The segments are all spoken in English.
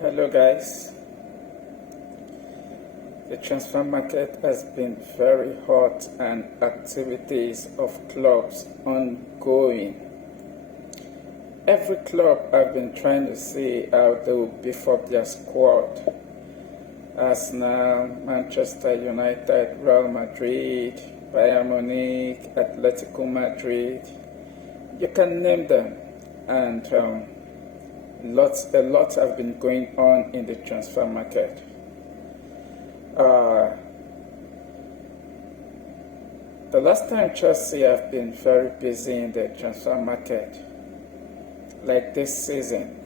Hello guys. The transfer market has been very hot and activities of clubs ongoing. Every club have been trying to see how they will beef up their squad. Arsenal, Manchester United, Real Madrid, Bayern Munich, Atletico Madrid. You can name them, and a lot have been going on in the transfer market. The last time Chelsea have been very busy in the transfer market, like this season,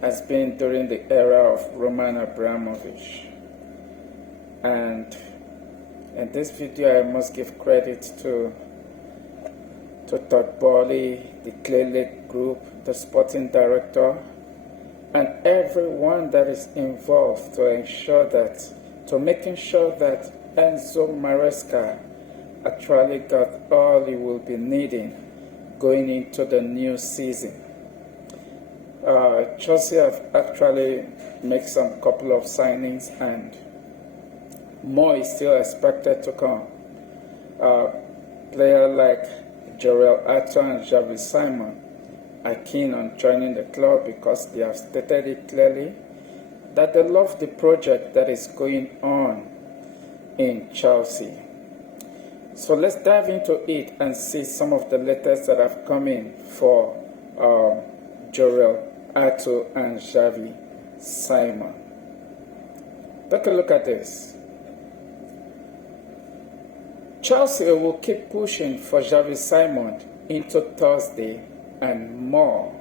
has been during the era of Roman Abramovich. And in this video, I must give credit to Todd Boehly, the Clay Lake Group, the sporting director, and everyone that is involved to making sure that Enzo Maresca actually got all he will be needing going into the new season. Chelsea have actually made some couple of signings, and more is still expected to come. Players like Jorrel Hato and Xavi Simons are keen on joining the club because they have stated it clearly that they love the project that is going on in Chelsea. So let's dive into it and see some of the letters that have come in for Jorrel Hato and Xavi Simons. Take a look at this. Chelsea will keep pushing for Xavi Simons into Thursday and more.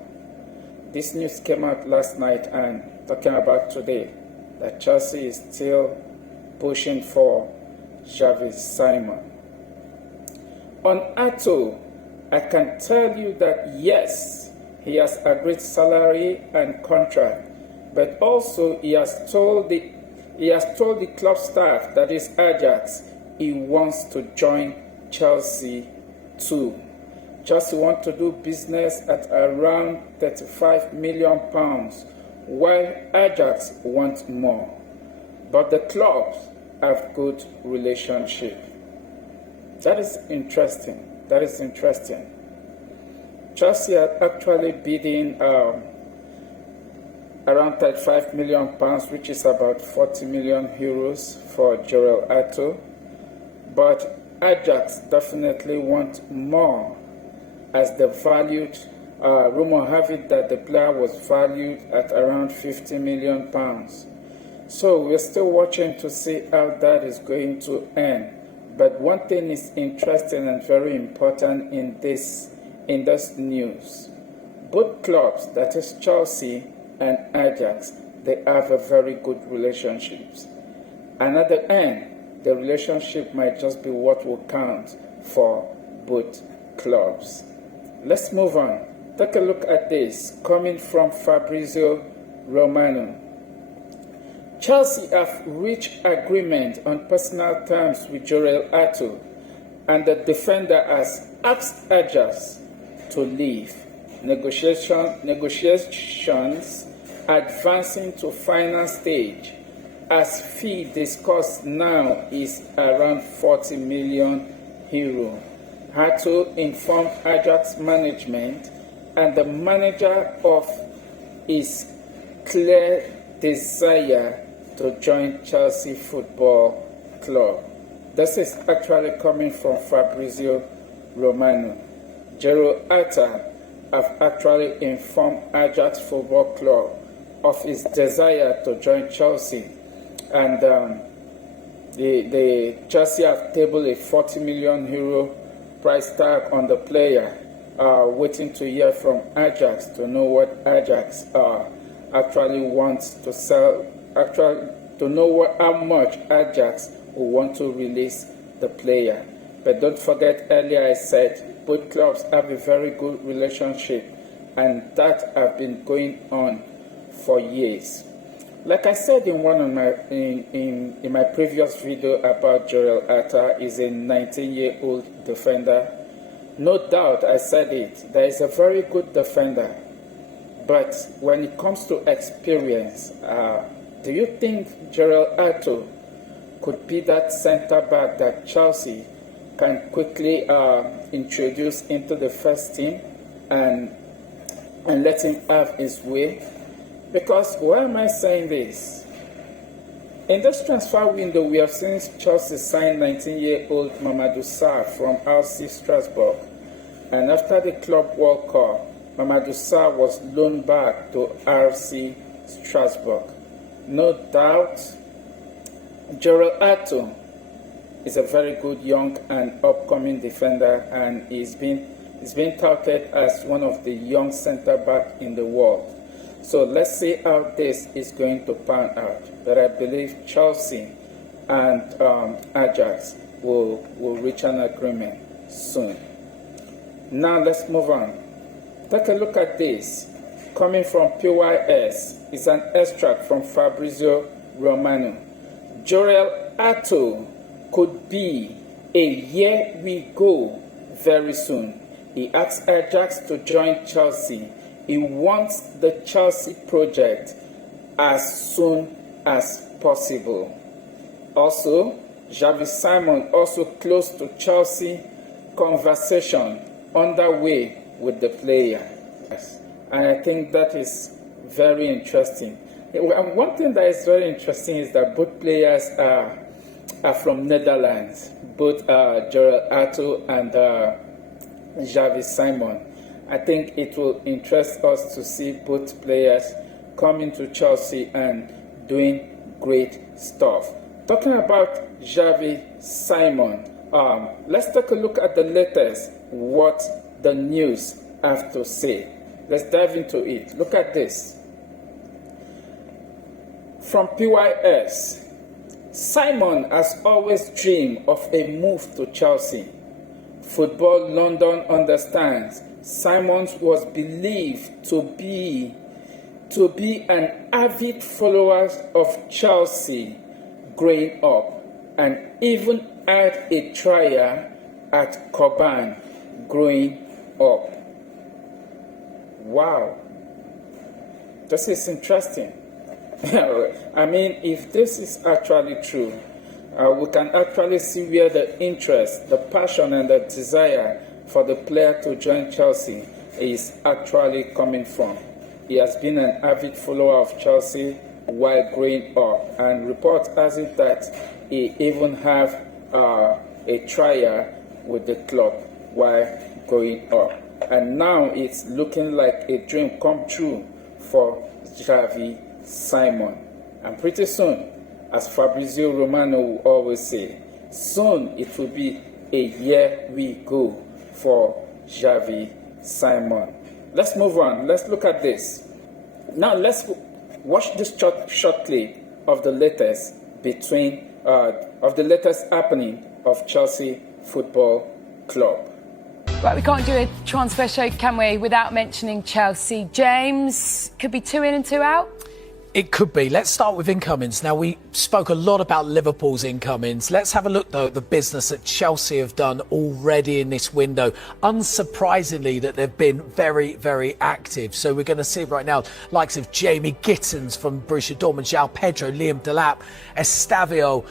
This news came out last night, and talking about today, that Chelsea is still pushing for Xavi Simons. On Hato, I can tell you that yes, he has agreed salary and contract, but also he has told the club staff, that is Ajax, he wants to join Chelsea too. Chelsea want to do business at around £35 million, while Ajax wants more. But the clubs have good relationship. That is interesting. Chelsea are actually bidding around £35 million, which is about 40 million euros for Jorrel Hato. But Ajax definitely want more, as the valued, rumor have it that the player was valued at around £50 million. So we're still watching to see how that is going to end. But one thing is interesting and very important in this news. Both clubs, that is Chelsea and Ajax, they have a very good relationships. And at the end, the relationship might just be what will count for both clubs. Let's move on. Take a look at this, coming from Fabrizio Romano. Chelsea have reached agreement on personal terms with Jorrel Hato, and the defender has asked Ajax to leave. Negotiations advancing to final stage, as fee discussed now is around €40 million. Hato informed Ajax management and the manager of his clear desire to join Chelsea Football Club. This is actually coming from Fabrizio Romano. Jorrel Hato have actually informed Ajax Football Club of his desire to join Chelsea, and the Chelsea have tabled a €40 million price tag on the player, waiting to hear from Ajax to know what Ajax actually wants to sell, to know how much Ajax will want to release the player. But don't forget, earlier I said both clubs have a very good relationship, and that have been going on for years. Like I said in one of my in my previous video about Jorrel Hato, is a 19-year-old defender. No doubt, I said it. There is a very good defender, But when it comes to experience, do you think Jorrel Hato could be that centre back that Chelsea can quickly introduce into the first team and let him have his way? Because why am I saying this? In this transfer window, we have seen Chelsea sign 19-year-old Mamadou Sarr from RC Strasbourg. And after the Club World Cup, Mamadou Sarr was loaned back to RC Strasbourg. No doubt, Jorrel Hato is a very good young and upcoming defender, and he's been touted as one of the young centre-back in the world. So let's see how this is going to pan out. But I believe Chelsea and Ajax will reach an agreement soon. Now let's move on. Take a look at this. Coming from PYS is an extract from Fabrizio Romano. Jorrel Hato could be a here we go very soon. He asks Ajax to join Chelsea. He wants the Chelsea project as soon as possible. Also, Xavi Simons also close to Chelsea, conversation underway with the player. And I think that is very interesting. One thing that is very interesting is that both players are from Netherlands, both Jorrel Hato and Xavi Simons. I think it will interest us to see both players coming to Chelsea and doing great stuff. Talking about Xavi Simons, let's take a look at the latest, what the news have to say. Let's dive into it. Look at this. From PYS, Simon has always dreamed of a move to Chelsea. Football London understands Simons was believed to be an avid follower of Chelsea growing up, and even had a trial at Coban growing up. Wow, this is interesting. I mean, if this is actually true, we can actually see where the interest, the passion, and the desire for the player to join Chelsea is actually coming from. He has been an avid follower of Chelsea while growing up, and report has it that he even have a trial with the club while growing up. And now it's looking like a dream come true for Xavi Simons. And pretty soon, as Fabrizio Romano will always say, soon it will be a year we go for Xavi Simons. Let's move on. Let's look at this. Now let's watch this short clip of the latest happening of Chelsea Football Club. Right, we can't do a transfer show, can we, without mentioning Chelsea. James, could be 2 in and 2 out? It could be. Let's start with incomings. Now, we spoke a lot about Liverpool's incomings. Let's have a look, though, at the business that Chelsea have done already in this window. Unsurprisingly, that they've been very, very active. So we're going to see right now likes of Jamie Gittins from Borussia Dortmund, João Pedro, Liam Delap, Estavio,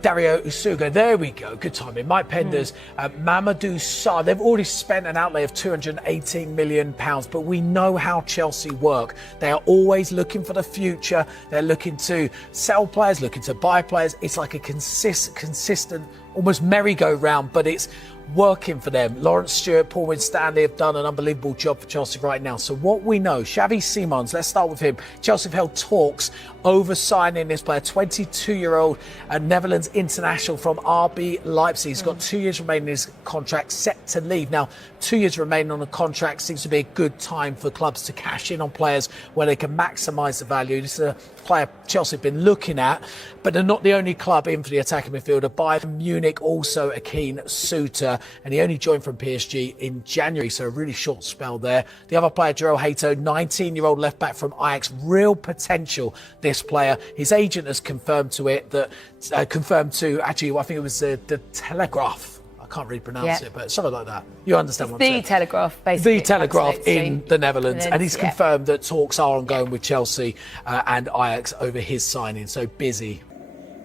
Dario Usuga. There we go. Good timing. Mike Penders, Mamadou Sarr. They've already spent an outlay of £218 million. But we know how Chelsea work. They are always looking for the future. They're looking to sell players, looking to buy players. It's like a consistent, almost merry-go-round, but it's working for them. Lawrence Stewart, Paul Winstanley have done an unbelievable job for Chelsea right now. So what we know, Xavi Simons, let's start with him. Chelsea have held talks over signing this player, 22-year-old Netherlands international from RB Leipzig. He's got 2 years remaining in his contract, set to leave. Now, 2 years remaining on the contract seems to be a good time for clubs to cash in on players where they can maximise the value. This is a player Chelsea have been looking at, but they're not the only club in for the attacking midfielder. Bayern Munich also a keen suitor, and he only joined from PSG in January, so a really short spell there. The other player, Jorrel Hato, 19-year-old left-back from Ajax, real potential, this player. His agent has confirmed to it that, actually, I think it was the Telegraph, I can't really pronounce it, but something like that. You understand what I'm saying? The Telegraph, basically. The Telegraph Absolutely. in the Netherlands, and he's Yeah. confirmed that talks are ongoing with Chelsea and Ajax over his signing. So busy.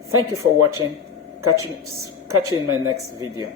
Thank you for watching. Catch you in my next video.